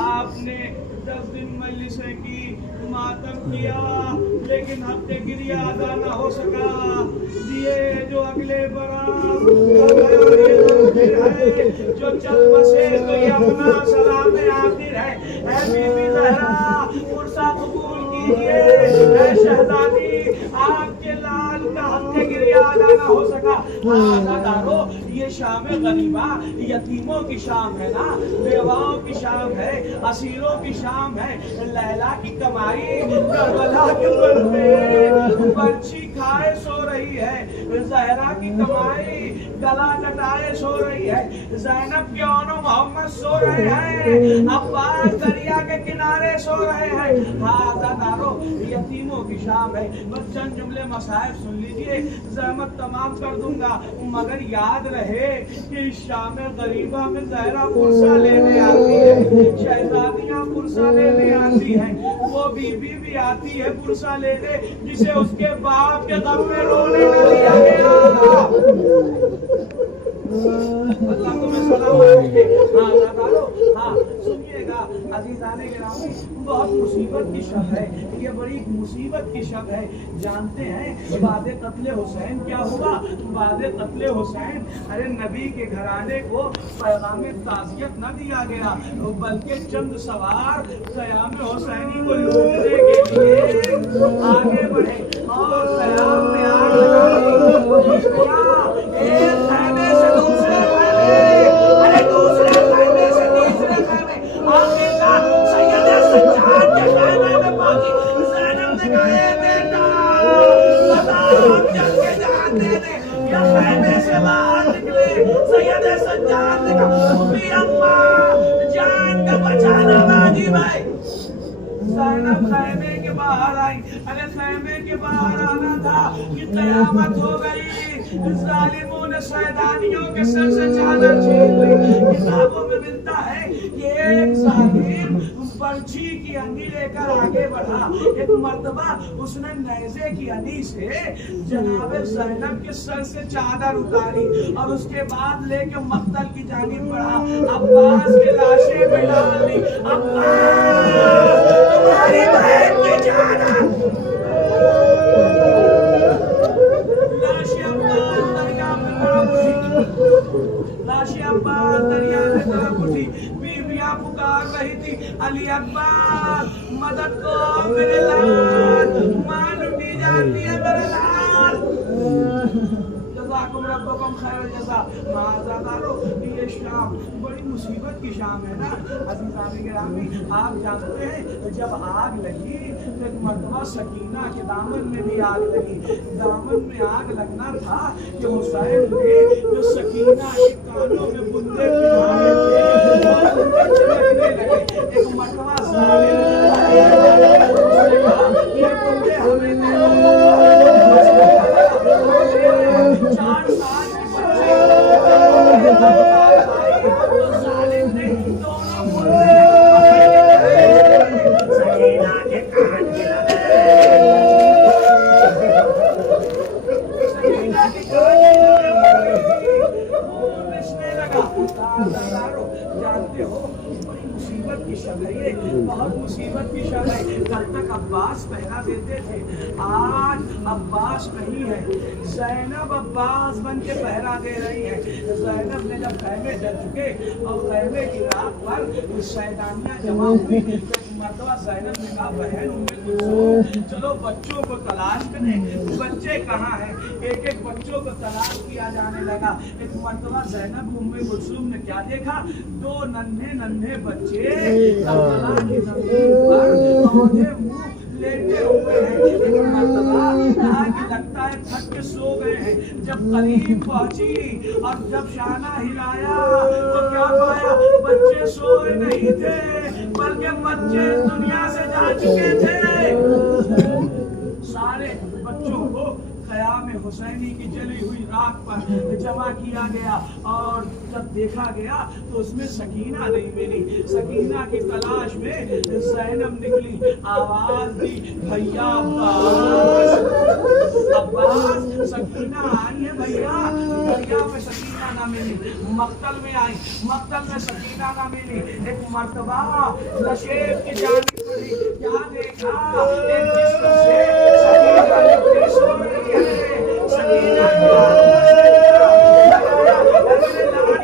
आपने 10 दिन मजलिसें की, मातम किया, लेकिन हफ्ते गिरिया अदा न हो सका। दिए जो अगले बरात जो चल बसे तो ये अपना सलाम आखिर है। बीबी ज़हरा फुर्सत कबूल कीजिए। शहजादी आपके लाल का हफ्ते गिरिया अदा न हो सका। आज़ादारो, ये शाम गनीमा यतीमों की शाम है ना, बेवाओं की शाम है, असीरों की शाम है। लैला की कमाई करबला के मन में बर्छी खाए सो रही है। ज़हरा की कमाई गला कटाए सो रही है। ज़ैनब के औनो मोहम्मद सो रहे हैं। अब्बास दरिया के किनारे सो रहे हैं। आज़ादारो, यतीमों की शाम है। बस चंद जुमले मसाइब सुन लीजिए, ज़हमत तमाम कर दूंगा, मगर याद रहे कि इस शाम गरीबा में ज़हरा पुरसा लेने आती है, शहजादियाँ पुरसा लेने आती हैं। वो बीबी भी आती है पुरसा लेने जिसे उसके बाप के गम में रोने न दिया गया। अल्लाह तुम्हें सलामत रखे। हाँ सुनिएगा अजीज़ाने गिरामी, बहुत मुसीबत की शब है ये, बड़ी मुसीबत की शब है। जानते हैं बादे कत्ले हुसैन क्या हुआ? बादे कत्ले हुसैन, अरे नबी के घराने को पैगाम ताज़ियत न दिया गया, बल्कि चंद सवार क़याम हुसैनी को लूटने के लिए आगे बढ़े और क़याम में आग लगाई। एक खैमे से दूसरे खैमे, अरे दूसरे खैमे से तीसरे खैमे, आखिरकार सैयद सज्जाद के खैमे में पहुंची। ज़ैनब ने कहा, बेटा बता, हम चल के जाते हैं या खैमे से बाहर निकले? सैयद सज्जाद ने कहा, अम्मा जान का बचाना वाजिब है। ज़ैनब खैमे के बाहर आई। अरे खैमे के बाहर आना था कि कयामत हो गई। जालिमों ने शैतानियों के सर से चादर छीन ली। किताबों में मिलता है कि एक जालिम बर्छी की अंडी लेकर आगे बढ़ा। एक मर्तबा उसने नेज़े की अंडी से जनाब ज़ैनब के सर से चादर उतारी और उसके बाद लेके मक्तल की जानिब बढ़ा। अब्बास के लाशें में डाल दी। अब्बास तुम्हारी बहन की चादर, लाशें अब्बास दरिया में तरफ उठी, लाशें अब्बास दरिया में तरफ उठी। बीबियां पुकार रही थी, अली अकबर मदद को मेरे लाल, मां लुटी जाती है मेरे लाल। जज़ाकुम रब्बुकुम खैर जज़ा। आज़ादारो, ये शाम बड़ी मुसीबत की शाम है ना अज़ीज़ाने गिरामी। आप जानते हैं जब आग लगी तो एक मर्तबा सकीना के दामन में भी आग लगी। दामन में आग लगना था कि हुसैन ने जो सकीना के कानों में बुंदे पिघाए थे वो चमकने लगे। एक मर्तबा ज़ालिम ये बुंदे हमें 4 साल के बच्चे ज़ालिम ने दोनों बुंदे अब्बास नहीं है, ज़ैनब अब्बास बन के पहरा दे रही है। ज़ैनब ने जब खैमे जल चुके और खैमे की रात पर शैतानियां जमा हुई, मर्तबा ज़ैनब ने कहा बहन उम्मे कुलसूम चलो बच्चों को तलाश करें, बच्चे कहाँ हैं। एक एक बच्चों को तलाश किया जाने लगा। एक मर्तबा ज़ैनब उम्मे कुलसूम ने क्या देखा, दो नन्हे नन्हे बच्चे करबला की ज़मीन पर औंधे मुंह लेटे हुए हैं। एक मर्तबा कहा कि लगता है थक के सो गए हैं। जब करीब पहुंची और जब शाना हिलाया तो क्या पाया, बच्चे सोए नहीं थे बल्कि बच्चे दुनिया से जा चुके थे। सारे बच्चों को क़याम हुसैनी की जली हुई राख पर जमा किया गया और जब देखा गया तो उसमें सकीना नहीं मिली। सकीना की तलाश में ज़ैनब निकली, आवाज दी भैया अब्बास, अब्बास सकीना आई है भैया। दरिया में सकीना ना मिली, मक्तल में आई, मक्तल में सकीना ना मिली। एक मर्तबा नशेब की जानिब पड़ी, क्या देखा, एक जिस्म से सकीना लिपटी सो रही है। सकीना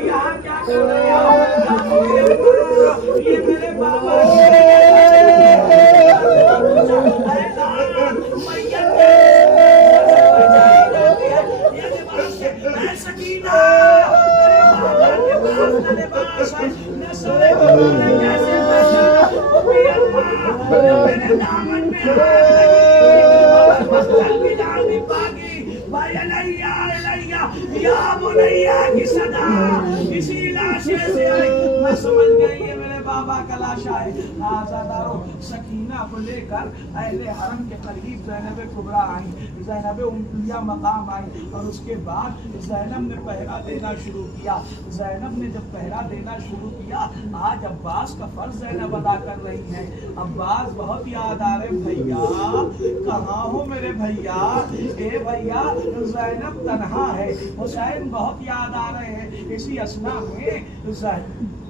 यहाँ क्या कर रही हो, ये मेरे बाबा इसी लाशे से आई। मैं समझ गई ये मेरे बाबा का लाशा है। आज़ादारों सकीना को लेकर अहले हरम के करीब ज़ैनब कुबरा आई, ज़ैनब उम्मिया मकाम आई और उसके बाद ज़ैनब ने पहरा देना शुरू किया। ज़ैनब ने जब पहरा देना शुरू किया, आज अब्बास का फर्ज ज़ैनब अदा कर रही है। अब्बास बहुत याद आ रहे, भैया कहाँ हो मेरे भैया, ए भैया ज़ैनब तन्हा है, हुसैन बहुत याद आ रहे हैं। इसी असना में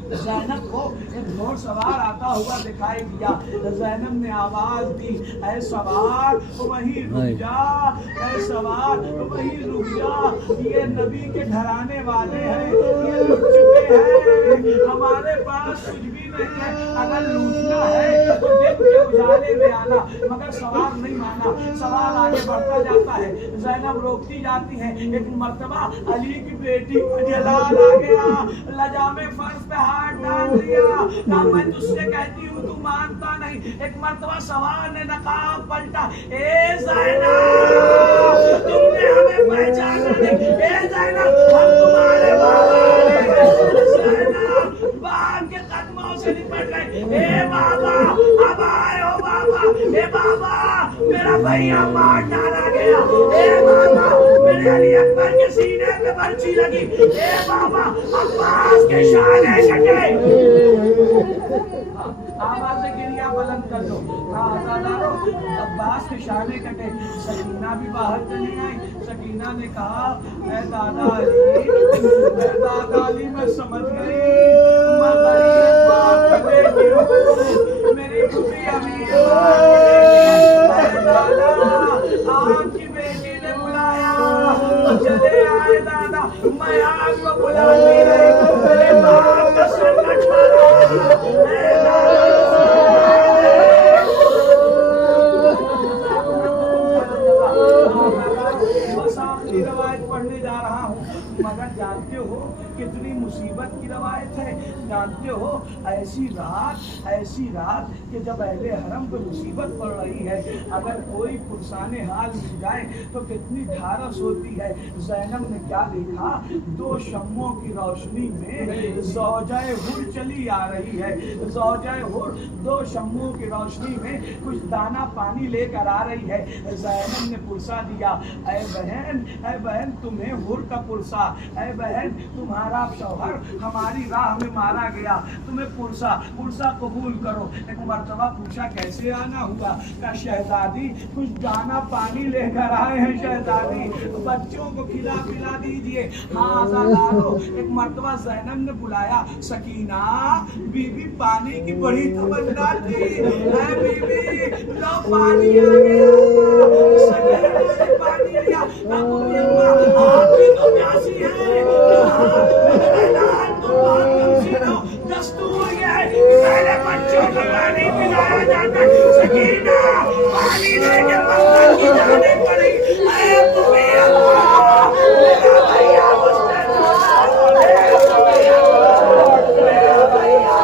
ज़ैनब को एक घोड़ सवार आता हुआ दिखाई दिया। ज़ैनब ने आवाज दी, ऐ सवार वहीं रुक जा, ऐ सवार वहीं रुक जा, ये नबी के घराने वाले हैं, ये लुट चुके हैं, हमारे पास कुछ भी नहीं है। अगर लूटना है तो दिन के उजाले में आना। मगर सवार नहीं माना, सवार आगे बढ़ता जाता है, ज़ैनब रोकती जाती है। एक मर्तबा अली की बेटी को जलाल आ गया, लजामे फर्श पे हाथ डाल दिया, कहा मैं तुझसे कहती हूँ तू मानता नहीं। एक मर्तबा सवार ने नकाब पलटा, ए ज़ैनब तुमने हमें पहचाना नहीं, ए ज़ैनब हम तुम्हारे बाबा हैं। ज़ैनब बाप के कदमों से निपट गए, ए बाबा अब आए हो बाबा, ए बाबा मेरा भैया मार डाला गया, ए बाबा मेरे अली अकबर के सीने पे बर्छी लगी, ए बाबा अब्बास के शाने कटे। आवाज से गिरिया बुलंद कर दो। अब्बास के शाने कटे। सकीना भी बाहर चली आई। सकीना ने कहा, ऐ दादा अली मैं समझ गई, मेरी खुशी अभी दादा आपकी बेटी ने बुलाया, चले आए दादा, मैं आपको बुलाती रही, मेरे बाप का संकट मारा। रवायत पढ़ने जा रहा हूँ, मगर जानते हो कितनी मुसीबत की रवायत है। जानते हो ऐसी रात कि जब अहले हरम को मुसीबत पड़ रही है, अगर कोई पुरसाने हाल मिल जाए तो कितनी ढारस होती है। ज़ैनब ने क्या देखा, दो शम्मों की रोशनी में ज़ौजाए हुर चली आ रही है। ज़ौजाए हुर दो शम्मों की रोशनी में कुछ दाना पानी लेकर आ रही है। ज़ैनब ने पुरसा दिया, ऐ बहन तुम्हें हुर का पुरसा, ऐ बहन तुम्हारा शौहर हमारी राह में मारा गया, तुम्हें पुरसा कबूल करो। एक मर्तबा पूछा कैसे आना हुआ, का शहजादी कुछ दाना पानी लेकर आए हैं शहजादी, बच्चों को खिला पिला दीजिए। हाँ एक मर्तबा ज़ैनब ने बुलाया, सकीना बीबी पानी की बड़ी तमन्ना थी, बीबी लो पानी आ गया। सकीना कबूल अल्लाह, आप भी तो प्यासी हैं। ऐलान तो बहुत कमसीनो दस्तूर ये है कि पहले बच्चों को पानी पिलाया जाता है। सकीना पानी लेके मक्का की जाने पड़ी। ऐ तुम्हें अल्लाह, मेरा भैया मुस्तफा, मेरा भैया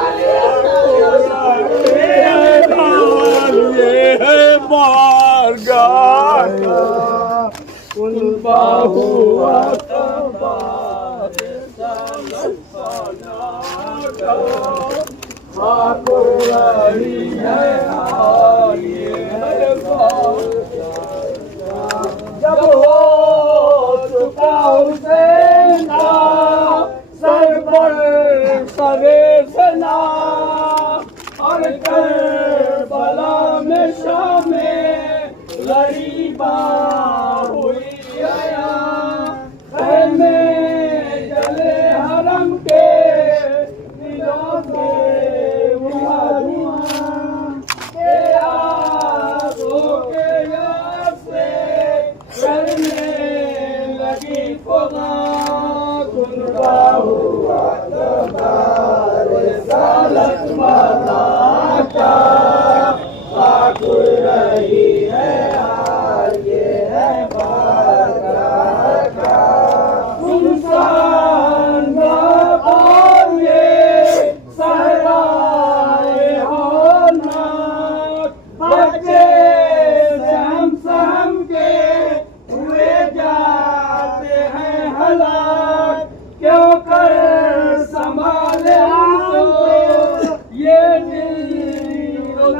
ये है बारगाह उन बाहुआ जब हो चुका हुसैन का सर पर सरे सना और करबला में शामें गरीबा हुई आया खैमे जले हरम के दिलों से हुआ धुआं के आगों के याद से करने लगी खुदा कुनबा हुआ तुम्हारे सालत मना का पाकुर रही है यार ये है बारगाह का सुनसान और ये सहराए होना बच्चे सहम के हुए जाते हैं हलाक क्यों कर संभाले हमको ये दिल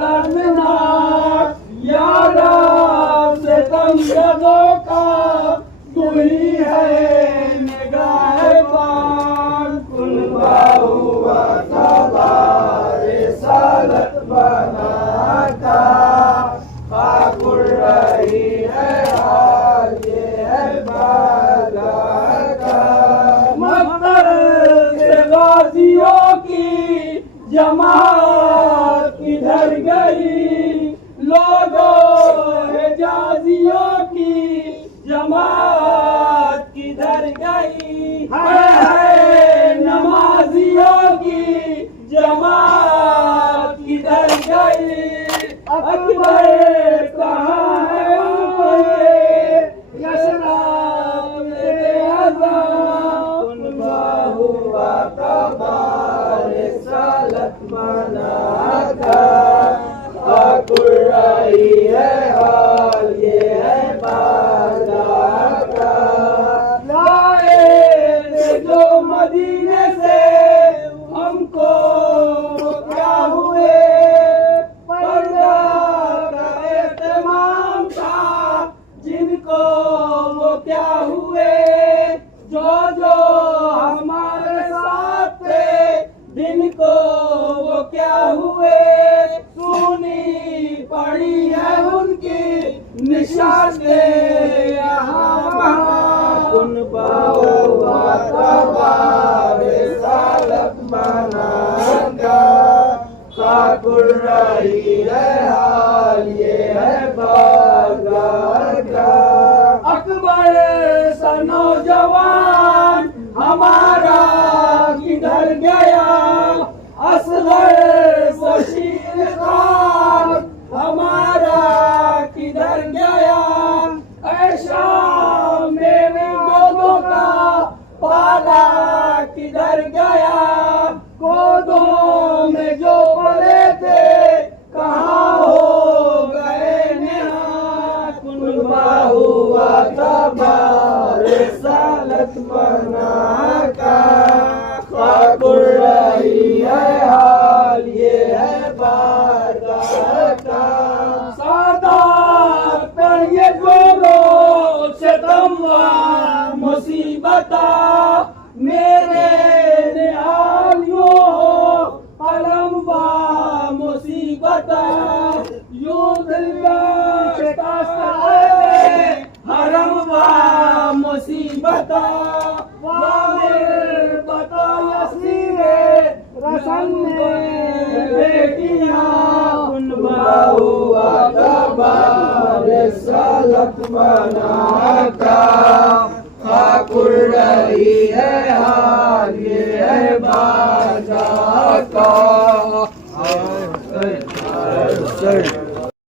दर्दनाक यारा से तम जगों का तू ही है निगाह पान कुनबा हुआ तबारे सालत बना का पाकुर रही है हाल ये है बारगाह का मक्तर से गाजियों की जमात किधर गई लोगों हिजाजियों की जमात किधर गई है नमाजियों की जमात किधर गई अकबर कहाँ है उनके यशराब मेरे अज़ाब कुनबा हुआ तबारे सालत मना का पाकुर रही है हाल ये है बारगाह का लाए थे जो मदीने से हमको क्या हुए पर्दा का एहतमाम था जिनको वो क्या हुए जो हमारे साथ थे दिन को वो क्या हुए सुनी पड़ी है उनकी निशानें यहाँ वहाँ कुनबा हुआ तबारे सालत मना का पाकुर रही है हाल ये है बारगाह का अकबर सा नौजवान हमारा किधर गया असगर बशीर खान हमारा किधर गया ऐशा मेरे गोदों का पाला किधर गया गोदों में जो पले थे कहाँ हो गए नेहा कुनबा हुआ तबारे सालत मना का पाकुर रही है हाल ये है बारगाह का सादात पर ये जोरो सितमवा मुसीबता मेरे निहालियों हो अलमवा मुसीबता यूं दिल का हरमवा मुसीबता बता यसीरे रसन बेटियां कुनबा हुआ तबारे सालत मना का रही है